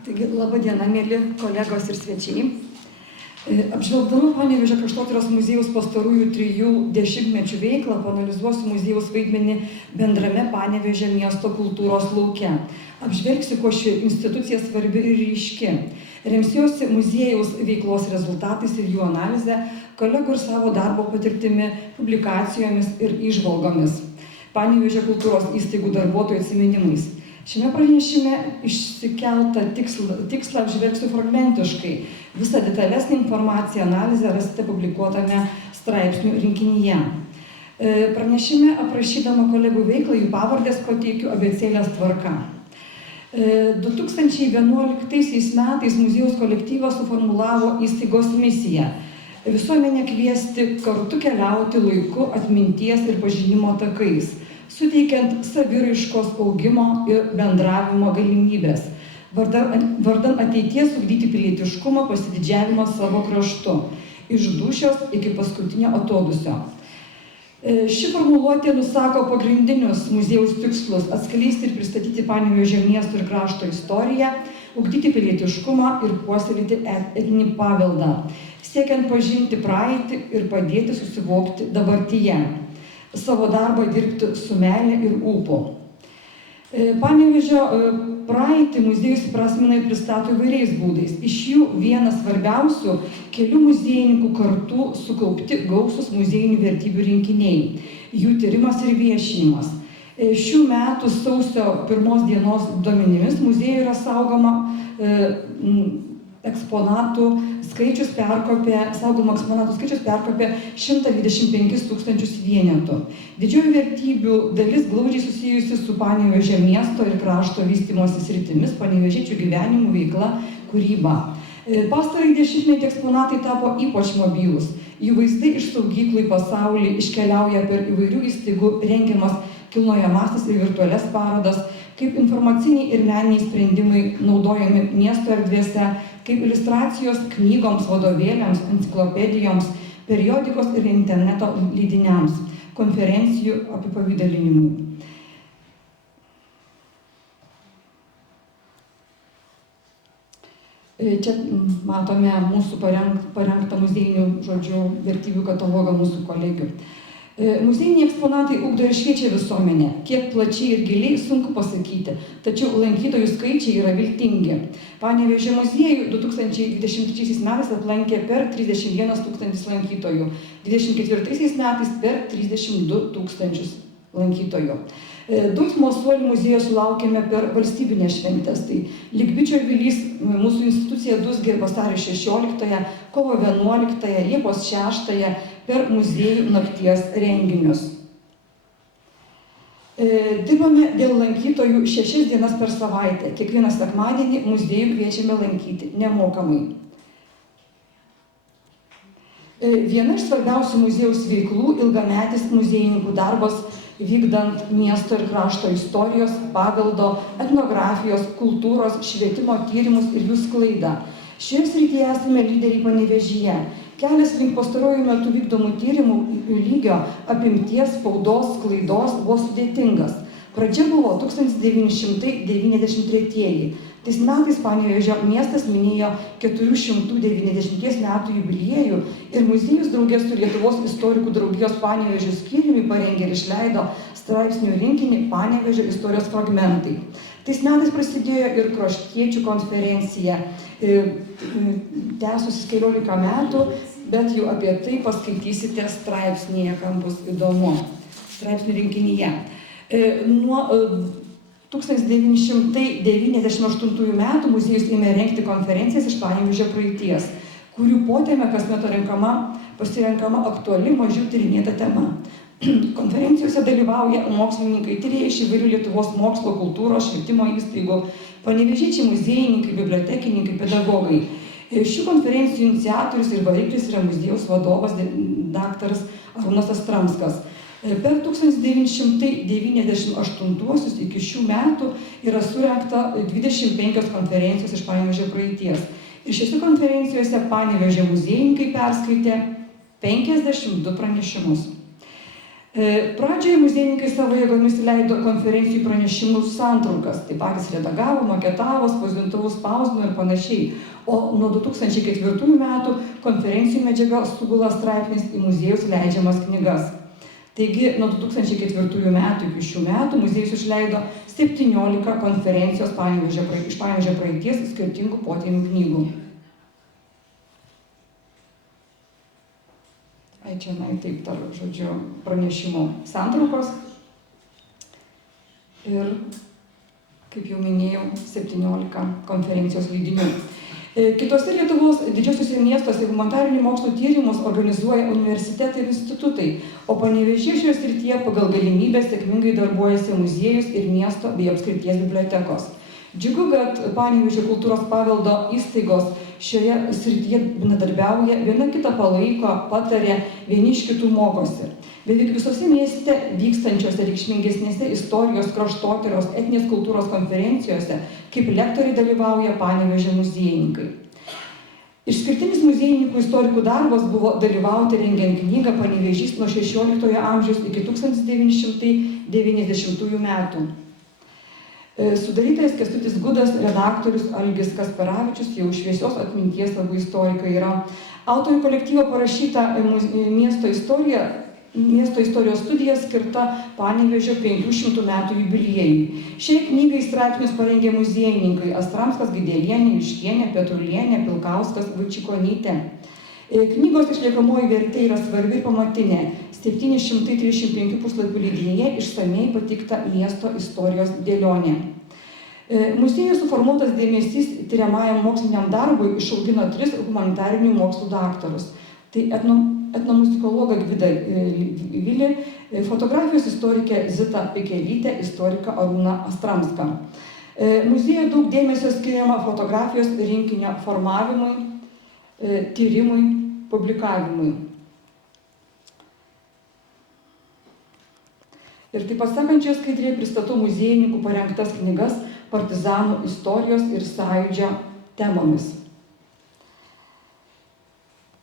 Taigi, laba diena, mėly kolegos ir svečiai. Apžvelgdama Panevėžio kraštotyros muziejaus pastarųjų 3 dešimtmečių veiklą, paanalizuosiu muziejaus vaidmenį bendrame Panevėžio miesto kultūros lauke. Apžvelgsiu, kuo ši institucija svarbi ir ryški. Remsiuosi muziejaus veiklos rezultatais ir jų analizę, kolegų ir savo darbo patirtimi, publikacijomis ir įžvalgomis. Panevėžio kultūros įstaigų darbuotojų atsiminimais. Šiame pranešime išsikeltą tikslą apžvelgsiu fragmentiškai. Visą detalesnį informaciją analizę rasite publikuotame straipsnių rinkinyje. Pranešime aprašydama kolegų veiklą jų pavardės pateikiu abėcėlės tvarka. 2011 metais muziejaus kolektyvas suformulavo įstaigos misiją – visuomenę kviesti kartu keliauti laiku, atminties ir pažinimo takais, suteikiant saviraiškos augimo ir bendravimo galimybės, vardan ateities ugdyti pilietiškumą, pasididžiavimą savo kraštu, iš dūšios iki paskutinio atodūsio. Ši formuluotė nusako pagrindinius muziejaus tikslus – atskleisti ir pristatyti Panevėžio miesto ir krašto istoriją, ugdyti pilietiškumą ir puoselėti etninį paveldą, siekiant pažinti praeitį ir padėti susivokti dabartyje, savo darbą dirbti su meile ir ūpu. Panevėžio praeitį muziejus įprasmina ir pristato įvairiais būdais. Iš jų vienas svarbiausių – kelių muziejininkų kartu sukaupti gausūs muziejinių vertybių rinkiniai, jų tyrimas ir viešinimas. Šių metų sausio 1 dienos duomenimis muziejuje yra saugoma eksponatų skaičius perkopė 125 tūkstančius vienetų. Didžioji vertybių dalis glaudžiai susijusi su Panevėžio miesto ir krašto vystymosi sritimis, panevėžiečių gyvenimų, veikla, kūryba. Pastarąjį dešimtmetį eksponatai tapo ypač mobilūs. Jų vaizdai iš saugyklų į pasaulį iškeliauja per įvairių įstaigų rengiamas kilnojamąsias ir virtualias parodas, kaip informaciniai ir meniniai sprendimai naudojami miesto erdvėse, kaip iliustracijos knygoms, vadovėliams, enciklopedijoms, periodikos ir interneto leidiniams, konferencijų apipavidalinimui. Čia matome mūsų parengtą muziejinių vertybių katalogą mūsų kolegių. Muziejiniai eksponatai ugdo ir šviečia visuomenę. Kiek plačiai ir giliai sunku pasakyti, tačiau lankytojų skaičiai yra viltingi. Panevėžio muziejų 2023 metais aplankė per 31 tūkstantis lankytojų, 2024 metais per 32 tūkstančius lankytojų. Daug smalsuolių muziejuje sulaukėme per valstybinės šventės. Tai lyg bičio vilys mūsų institucija dūzgė vasario 16, kovo 11, Liepos 6 per muziejų nakties renginius. Dirbame dėl lankytojų 6 dienas per savaitę. Kiekvieną sekmadienį muziejų kviečiame lankyti nemokamai. Viena iš svarbiausių muziejaus veiklų – ilgametis muziejininkų darbas vykdant miesto ir krašto istorijos, paveldo, etnografijos, kultūros, švietimo tyrimus ir jų sklaidą. Šioje srityje esame lyderiai Panevėžyje. Kelias link pastaruoju metu vykdomų tyrimų lygio apimties, spaudos, sklaidos buvo sudėtingas. Pradžia buvo 1993. Tais metais Panevėžio miestas minėjo 490 metų jubiliejų ir muziejus draugė su Lietuvos istorikų draugijos Panevėžio skyriumi parengė ir išleido straipsnių rinkinį Panevėžio istorijos fragmentai. Tais metais prasidėjo ir kraštiečių konferencija, tęsusis 14 metų, bet jau apie tai paskaitysite straipsnyje, kam bus įdomu, straipsnių rinkinyje. Nuo 1998 metų muziejus ėmė rengti konferencijas iš Panevėžio praeities, kurių potėme kasmet pasirenkama aktuali, mažiau tyrinėta tema. Konferencijose dalyvauja mokslininkai, tyrėjai iš įvairių Lietuvos mokslo, kultūros, švietimo įstaigų, panevėžiečiai muziejininkai, bibliotekininkai, pedagogai. Šių konferencijų iniciatorius ir variklis yra muziejaus vadovas daktaras Arūnas Astramskas. Per 1998 iki šių metų yra surengta 25 konferencijos iš Panevėžio praeities. Ir šiose konferencijose Panevėžio muziejininkai perskaitė 52 pranešimus. Pradžioje muziejininkai savo jėgomis leido konferencijų pranešimų santraukas, tai patys redagavo, maketavo, spausdintuvus spausdino ir panašiai. O nuo 2004 metų konferencijų medžiaga sugula straipsnis į muziejus leidžiamas knygas. Taigi nuo 2004 metų iki šių metų muziejus išleido 17 konferencijos iš Panevėžio praeities skirtingų potėmių knygų. Čia, taip, žodžiu, pranešimų santraukos. Ir, kaip jau minėjau, 17 konferencijos leidinių. Kitose Lietuvos didžiosiuose miestuose humanitarinių mokslų tyrimus organizuoja universitetai ir institutai, o Panevėžyje šioje srityje pagal galimybę sėkmingai darbuojasi muziejus ir miesto bei apskrities bibliotekos. Džiugu, kad Panevėžio kultūros paveldo įstaigos šioje srityje bendradarbiauja, viena kitą palaiko, pataria, vieni iš kitų mokosi. Beveik visose mieste vykstančiose reikšmingesnėse istorijos, kraštotyros, etninės kultūros konferencijose kaip lektoriai dalyvauja Panevėžio muziejininkai. Išskirtinis muziejininkų istorikų darbas buvo dalyvauti rengiant knygą Panevėžys nuo 16 amžiaus iki 1990 metų. Sudarytojas Kęstutis Gudas, redaktorius Algis Kasperavičius, jau šviesios atminties abu istorikai yra. Autorių kolektyvo parašyta miesto istorijos studija skirta Panevėžio 500 metų jubiliejui. Šiai knygai straipsnius parengė muziejininkai Astramskas, Gaidelienė, Juškienė, Petrulienė, Pilkauskas, Vaičikonytė. Knygos išliekamoji vertė yra svarbi ir pamatinė. 735 puslapių leidinyje išsamiai pateikta miesto istorijos dėlionė. Muziejuje suformuotas dėmesys tiriamajam moksliniam darbui išaugino 3 humanitarinių mokslų daktarus. Tai etnomuzikologą Gvidą Vilį, fotografijos istorikę Zitą Pikelytę, istoriką Arūną Astramską. Muziejuje daug dėmesio skiriama fotografijos rinkinio formavimui, tyrimui, publikavimui. Ir taip pat sekančioje skaidrėje pristatau muziejininkų parengtas knygas partizanų istorijos ir sąjūdžio temomis.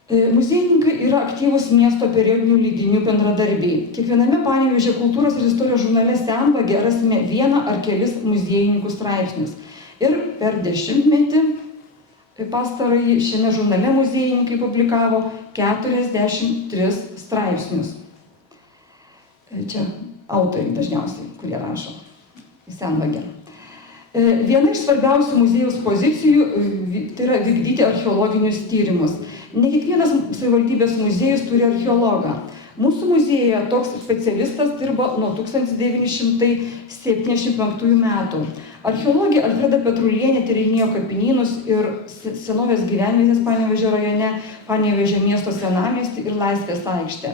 Muziejininkai yra aktyvūs miesto periodinių leidinių bendradarbiai. Kiekviename Panevėžio kultūros ir istorijos žurnale Senvagė rasime vieną ar kelis muziejininkų straipsnius. Ir per 10-metį pastarąjį šiame žurnale muziejininkai publikavo 43 straipsnius. Čia autoriai dažniausiai, kurie rašo į Senvagę. Viena iš svarbiausių muziejaus pozicijų tai yra vykdyti archeologinius tyrimus. Ne kiekvienas savivaldybės muziejus turi archeologą. Mūsų muziejuje toks specialistas dirbo nuo 1975 metų. Archeologė Alfreda Petrulienė tyrinėjo kapinynus ir senovės gyvenvietės Panevėžio rajone, Panevėžio miesto senamiestį ir Laisvės aikštę.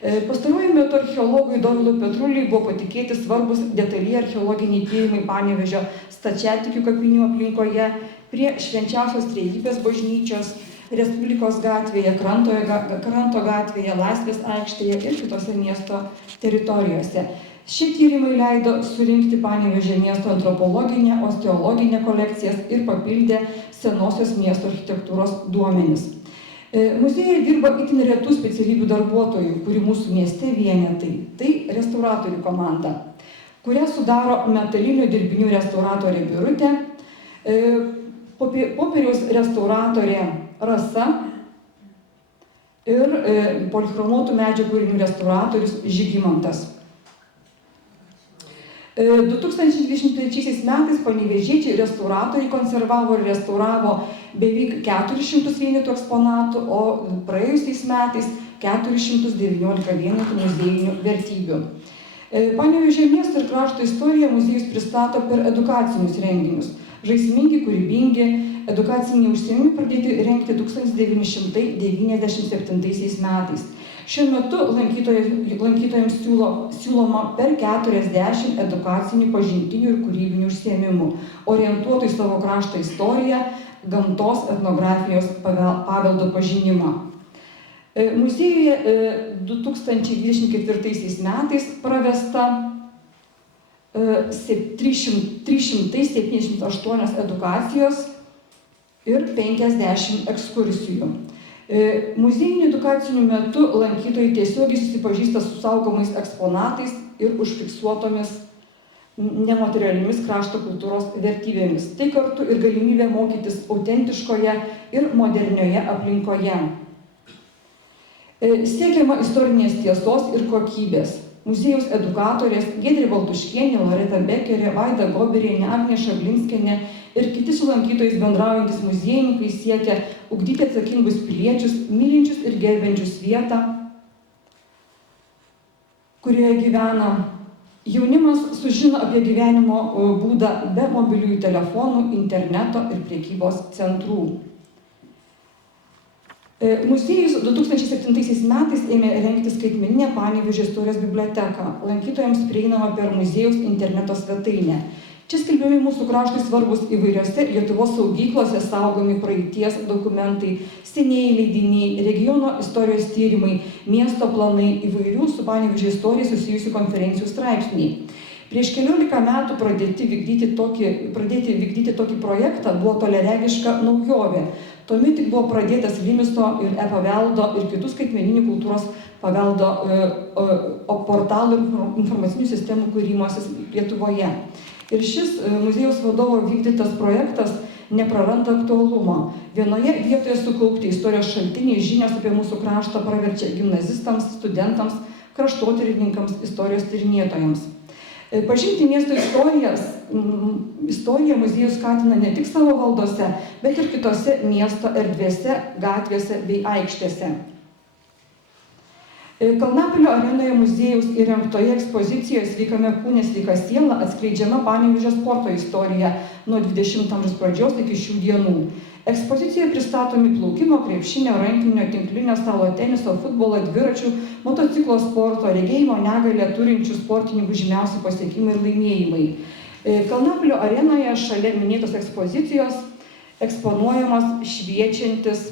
Pastaruoju metu archeologui Dovilui Petruliui buvo patikėti svarbus detaliai archeologiniai tyrimai Panevėžio stačiatikių kapinių aplinkoje, prie Švenčiausios Trejybės bažnyčios, Respublikos gatvėje, Kranto gatvėje, Laisvės aikštėje ir kitose miesto teritorijose. Šie tyrimai leido surinkti Panevėžio miesto antropologinę, osteologinę kolekcijas ir papildė senosios miesto architektūros duomenis. Muziejuje dirba itin retų specialybių darbuotojų, kurių mūsų mieste vienetai. Tai restauratorių komanda, kurią sudaro metalinių dirbinių restauratorė Birutė, popieriaus restauratorė Rasa ir polichromuotų medžiagų kūrinių restauratorius Žygimantas. 2023 metais panevėžiečiai restauratoriai konservavo ir restauravo beveik 400 vienetų eksponatų, o praėjusiais metais 419 vienetų muziejinių vertybių. Panevėžio miesto ir krašto istoriją muziejus pristato per edukacinius renginius. Žaismingi, kūrybingi, edukaciniai užsiėmimai pradėti rengti 1997 metais. Šiuo metu lankytojams siūloma per 40 edukacinių, pažintinių ir kūrybinių užsiėmimų, orientuotų į savo krašto istoriją, gamtos, etnografijos paveldo pažinimą. Muziejuje 2024 metais pravesta 378 edukacijos ir 50 ekskursijų. Muziejinių edukacinių metu lankytojai tiesiogiai susipažįsta su saugomais eksponatais ir užfiksuotomis nematerialiomis krašto kultūros vertybėmis. Tai kartu ir galimybė mokytis autentiškoje ir modernioje aplinkoje. Siekiama istorinės tiesos ir kokybės. Muziejaus edukatorės Giedrė Baltuškienė, Loreta Bekerė, Vaida Goberienė, Agnė Šablinskienė ir kiti su lankytojais bendraujantys muziejininkai siekia ugdyti atsakingus piliečius, mylinčius ir gerbiančius vietą, kurioje gyvena. Jaunimas sužino apie gyvenimo būdą be mobiliųjų telefonų, interneto ir prekybos centrų. Muziejus 2007 metais ėmė rengti skaitmeninę Panevėžio istorijos biblioteką, lankytojams prieinama per muziejaus interneto svetainę. Čia skelbiami mūsų kraštui svarbus įvairiose Lietuvos saugyklose saugomi praeities dokumentai, senieji leidiniai, regiono istorijos tyrimai, miesto planai, įvairių su Panevėžio istorija susijusių konferencijų straipsniai. Prieš 14 metų pradėti vykdyti tokį projektą buvo toliaregiška naujovė. Tuomet tik buvo pradėtas Limisto ir e-paveldo ir kitų skaitmeninių kultūros paveldo portalų ir informacinių sistemų kūrimasis Lietuvoje. Ir šis muziejaus vadovo vykdytas projektas nepraranda aktualumo. Vienoje vietoje sukaupti istorijos šaltiniai žinios apie mūsų kraštą praverčia gimnazistams, studentams, kraštotyrininkams, istorijos tyrinėtojams. Pažinti miesto istoriją muziejus skatina ne tik savo valdose, bet ir kitose miesto erdvėse, gatvėse bei aikštėse. Kalnapilio arenoje muziejaus įrengtoje ekspozicijoje Sveikame kūne sveika siela atskleidžiama Panevėžio sporto istorija nuo 20 amžiaus pradžios iki šių dienų. Ekspozicijoje pristatomi plaukimo, krepšinio, rankinio, tinklinio, stalo teniso, futbolo, dviračių, motociklo sporto, regėjimo negalią turinčių sportininkų žymiausi pasiekimai ir laimėjimai. Kalnapilio arenoje šalia minėtos ekspozicijos eksponuojamas šviečiantis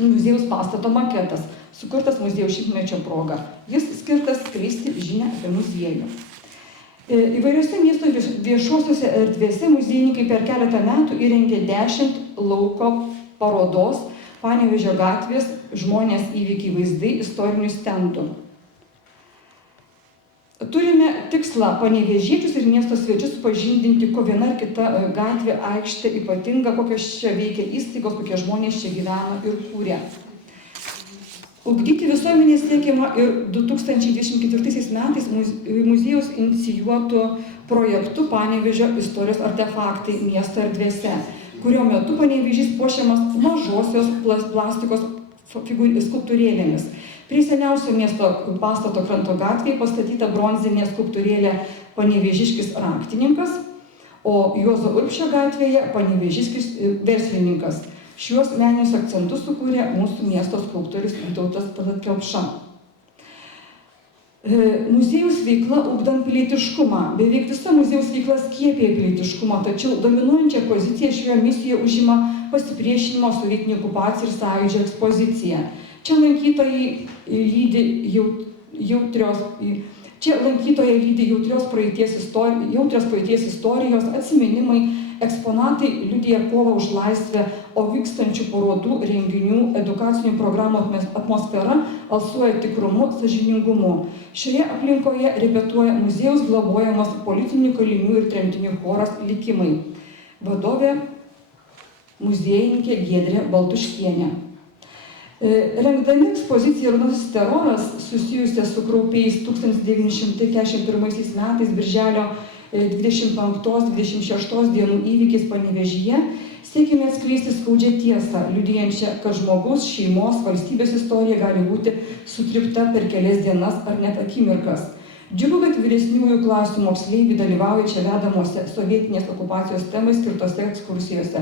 muziejaus pastato maketas, sukurtas muziejaus šimtmečio proga. Jis skirtas skleisti žinią apie muziejų. Įvairiose miesto viešuosiuose erdvėse muziejininkai per keletą metų įrengė 10 lauko parodos Panevėžio gatvės žmonės, įvykiai, vaizdai, istorinių stendų. Turime tikslą panevėžiečius ir miesto svečius supažindinti, ko viena ar kita gatvė, aikštė ypatinga, kokios čia veikia įstaigos, kokie žmonės čia gyveno ir kūrė. Ugdyti visuomenę siekiama ir 2024 metais muziejaus inicijuotų projektų Panevėžio istorijos artefaktai miesto erdvėse, kurio metu Panevėžys puošiamas mažosios plastikos skulptūrėlėmis. Prie seniausio miesto pastato Kranto gatvėje pastatyta bronzinė skulptūrėlė Panevėžiškis raktininkas, o Juozo Urbšio gatvėje Panevėžiškis verslininkas. Šiuos meninius akcentus sukūrė mūsų miesto skulptorius Vytautas Tallat-Kelpša. Muziejaus veikla ugdant pilietiškumą. Beveik visa muziejaus veikla skiepija pilietiškumą, tačiau dominuojančią poziciją šioje misijoje užima pasipriešinimo sovietinei okupacijai ir sąjūdžio ekspozicija. Čia lankytojai lydi jautrios praeities istorijos, atsiminimai, eksponatai liudija kovą už laisvę, o vykstančių parodų, renginių, edukacinių programų atmosfera alsuoja tikrumu, sąžiningumu. Šioje aplinkoje repetuoja muziejaus globojamas politinių kalinių ir tremtinių choras likimai. Vadovė muziejininkė Giedrė Baltuškienė. Rengdami ekspoziciją Raudonasis teroras susijusią su kraupiais 1941 metais birželio 25-26 dienų įvykiais Panevėžyje, siekime atskleisti skaudžią tiesą, liudijančią, kad žmogaus, šeimos, valstybės istorija gali būti sutrypta per kelias dienas ar net akimirkas. Džiugu, kad vyresniųjų klasių moksleiviai dalyvauja čia vedamuose sovietinės okupacijos temai skirtose ekskursijose.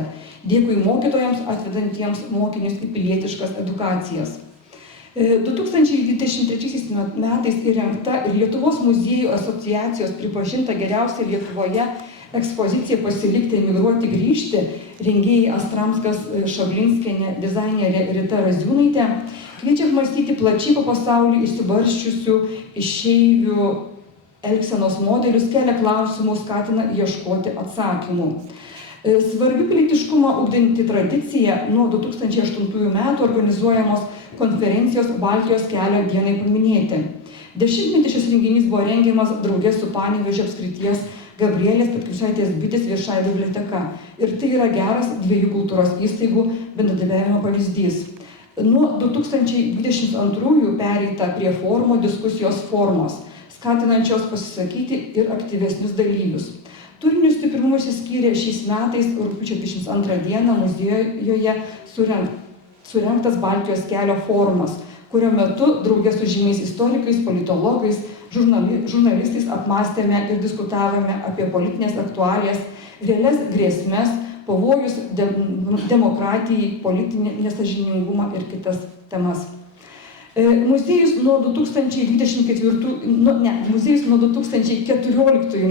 Dėkui mokytojams, atvedantiems mokinius į pilietiškas edukacijas. 2023 metais įrengta ir Lietuvos muziejų asociacijos pripažinta geriausia Lietuvoje ekspozicija Pasilikti, emigruoti, grįžti, rengėjai Astramskas Šablinskienė, dizainerė Rita Raziūnaitė, kviečia apmąstyti plačiai po pasaulį išsibarsčiusių išeivių elgsenos modelius, kelia klausimų, skatina ieškoti atsakymų. Svarbi pilietiškumą ugdanti tradicija nuo 2008 metų organizuojamos konferencijos Baltijos kelio dienai paminėti. 10-metį šis renginys buvo rengiamas drauge su Panevėžio apskrities Gabrielės Petkevičaitės bitės viešąja biblioteka. Ir tai yra geras dviejų kultūros įstaigų bendradarbiavimo pavyzdys. Nuo 2022 pereita prie forumo diskusijos formos, skatinančios pasisakyti ir aktyvesnius dalyvius. Turinių stiprinumu išsiskyrė šiais metais rugpjūčio 22 dieną muziejuje surengtas Baltijos kelio forumas, kurio metu drauge su žymiais istorikais, politologais, žurnalistais apmąstėme ir diskutavome apie politinės aktualijas, realias grėsmes, pavojus demokratijai, politinį nesąžiningumą ir kitas temas. Muziejus nuo 2014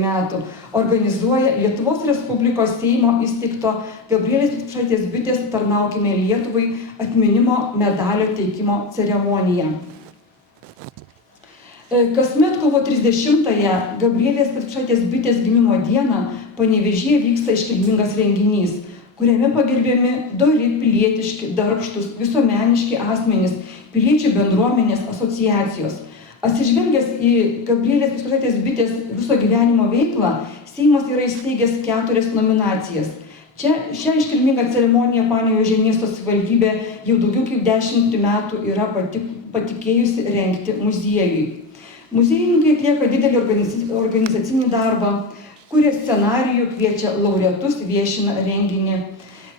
metų organizuoja Lietuvos Respublikos Seimo įsteigto Gabrielės Petkevičaitės bitės Tarnaukime Lietuvai atminimo medalio teikimo ceremoniją. Kasmet kovo 30-ąją Gabrielės Petkevičaitės bitės gimimo dieną Panevėžyje vyksta iškilmingas renginys, kuriame pagerbiami dori, pilietiški, darbštūs, visuomeniški asmenys, piliečių bendruomenės asociacijos. Atsižvelgęs į Gabrielės Petkevičaitės bitės viso gyvenimo veiklą, Seimas yra įsteigęs 4 nominacijas. Šią iškilmingą ceremoniją Panevėžio miesto savivaldybė jau daugiau kaip 10 metų yra patikėjusi rengti muziejui. Muziejininkai atlieka didelį organizacinį darbą, kuria scenarijų, kviečia laureatus, viešina renginį.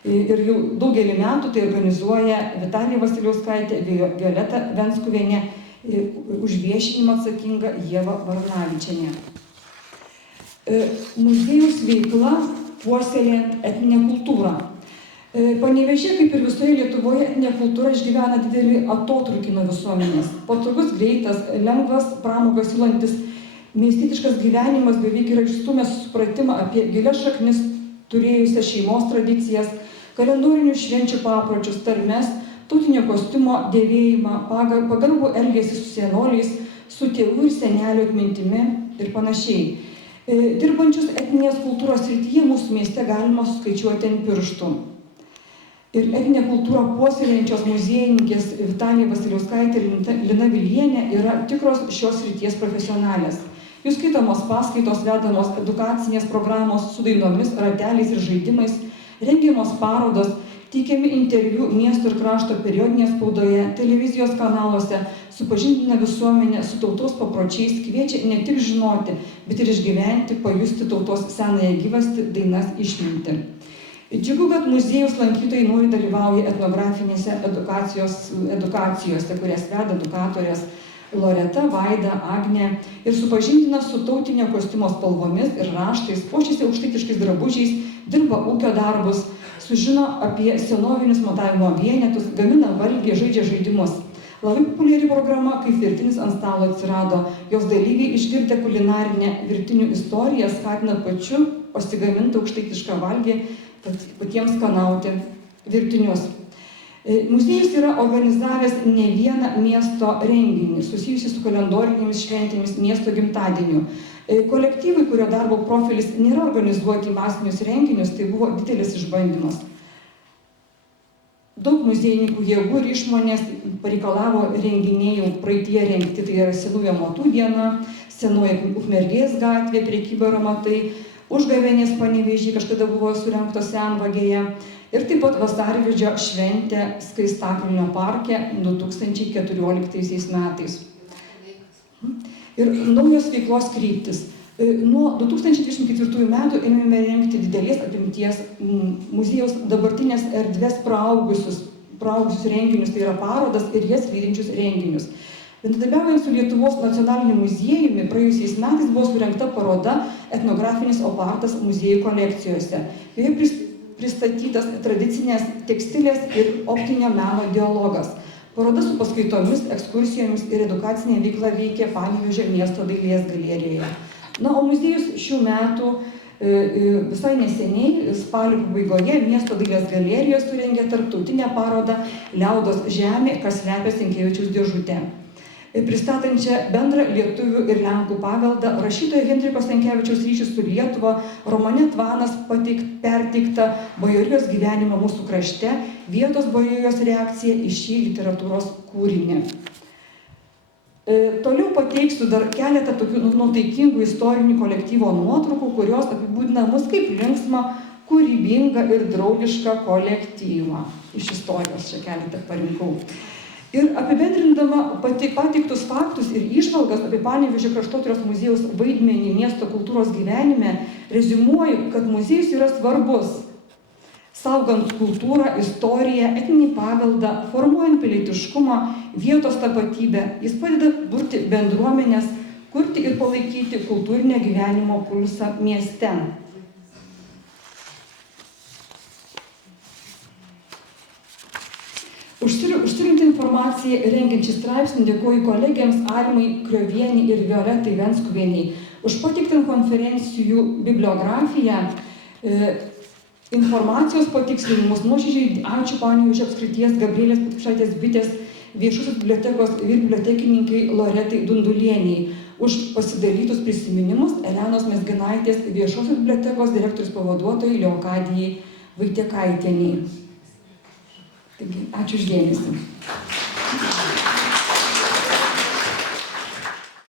Ir jau daugelį metų tai organizuoja Vitalija Vasiliauskaitė, Violeta Venskuvienė, už viešinimą atsakinga Ieva Varanavičienė. Muziejaus veikla puoselėjant etninę kultūrą. Panevėžyje, kaip ir visoje Lietuvoje, etninė kultūra išgyvena didelį atotrūkį nuo visuomenės. Patogus, greitas, lengvas, pramogas siūlantis miestietiškas gyvenimas beveik yra išstūmęs supratimą apie gilias šaknis turėjusias šeimos tradicijas, kalendorinių švenčių papročius, tarmes, tautinio kostiumo dėvėjimą, pagarbų elgesį su senoliais, su tėvų ir senelių atmintimi ir panašiai. Dirbančius etninės kultūros srityje mūsų mieste galima suskaičiuoti ant pirštų. Ir etninę kultūrą puoselėjančios muziejininkės Vitalija Vasiliauskaitė ir Lina Vilienė yra tikros šios srities profesionalės. Jų skaitomos paskaitos, vedamos edukacinės programos su dainomis, rateliais ir žaidimais, rengiamos parodos, teikiami interviu miesto ir krašto periodinėje spaudoje, televizijos kanaluose, supažindina visuomenę su tautos papročiais, kviečia ne tik žinoti, bet ir išgyventi, pajusti tautos senąją gyvastį, dainas, išmintį. Džiugu, kad muziejaus lankytojai nori dalyvauja etnografinėse edukacijose, kurias veda edukatorės Loreta, Vaida, Agnė ir supažindina su tautinio kostiumo spalvomis ir raštais, puošiasi aukštaitiškais drabužiais, dirba ūkio darbus, sužino apie senovinius matavimo vienetus, gamina valgį, žaidžia žaidimus. Labai populiari programa, kaip virtinis ant stalo atsirado. Jos dalyviai išgirdę kulinarinę virtinių istoriją skatina pačiu pasigaminti aukštaitišką valgį, patiems skanauti virtinius. Muziejus yra organizavęs ne vieną miesto renginį, susijusį su kalendorinėmis šventėmis miesto gimtadieniu. Kolektyvai, kurio darbo profilis nėra organizuoti masinius renginius, tai buvo didelis išbandymas. Daug muziejininkų jėgų ir išmonės pareikalavo renginiai jau praeitie rengti, tai yra Senųjų amatų diena, Senoji Ukmergės gatvė, prekyba ir amatai, Užgavėnės Panevėžyje kažkada buvo surengtos Senvagėje ir taip pat Vasarvidžio šventė Skaistakalnio parke 2014 metais. Ir naujos veiklos kryptis. Nuo 2024 metų ėmėme rengti didelės apimties muziejaus dabartinės erdvės praaugusius renginius, tai yra parodas ir jas lydinčius renginius. Bendradarbiaujant su Lietuvos nacionaliniu muziejumi, praėjusiais metais buvo surengta paroda Etnografinis opartas muziejų kolekcijose. Joje pristatytas tradicinės tekstilės ir optinio meno dialogas. Paroda su paskaitomis, ekskursijomis ir edukacinė veikla veikė Panevėžio miesto dailės galerijoje. Na, o muziejus šių metų visai neseniai, spalio pabaigoje, miesto dailės galerijoje surengė tarptautinę parodą Liaudos žemė, kas slepia Senkievičiaus dėžutę. pristatančią bendrą lietuvių ir lenkų paveldą, rašytojo Henriko Stankevičiaus ryšius su Lietuva, romane Tvanas perteikta bajorijos gyvenimo mūsų krašte, vietos bajorijos reakcija į šį literatūros kūrinį. Toliau pateiksiu dar keletą tokių nuotaikingų istorinių kolektyvo nuotraukų, kurios apibūdina mus kaip linksmą, kūrybingą ir draugišką kolektyvą. Iš istorijos čia keletą parinkau. Ir apibendrindama pateiktus faktus ir įžvalgas apie Panevėžio kraštotyros muziejaus vaidmenį miesto kultūros gyvenime, reziumuoju, kad muziejus yra svarbus, saugant kultūrą, istoriją, etninį paveldą, formuojant pilietiškumą, vietos tapatybę. Jis padeda burti bendruomenės, kurti ir palaikyti kultūrinio gyvenimo pulsą mieste. Užsirinktą informaciją rengiant šį straipsnį dėkoju kolegėms Almai Kriovienei ir Violetai Venskuvienei už pateiktą konferencijų bibliografiją, informacijos patikslinimus. Nuoširdžiai ačiū Panevėžio apskrities Gabrielės Patupšaitės Bitės viešosios bibliotekos vyr-bibliotekininkai Loretai Dundulieniai už pasidalytus prisiminimus, Elenos Mezginaitės viešosios bibliotekos direktorius pavaduotojai Leokadijai Vaitiekaitienei. Taigi, ačiū už dėmesį.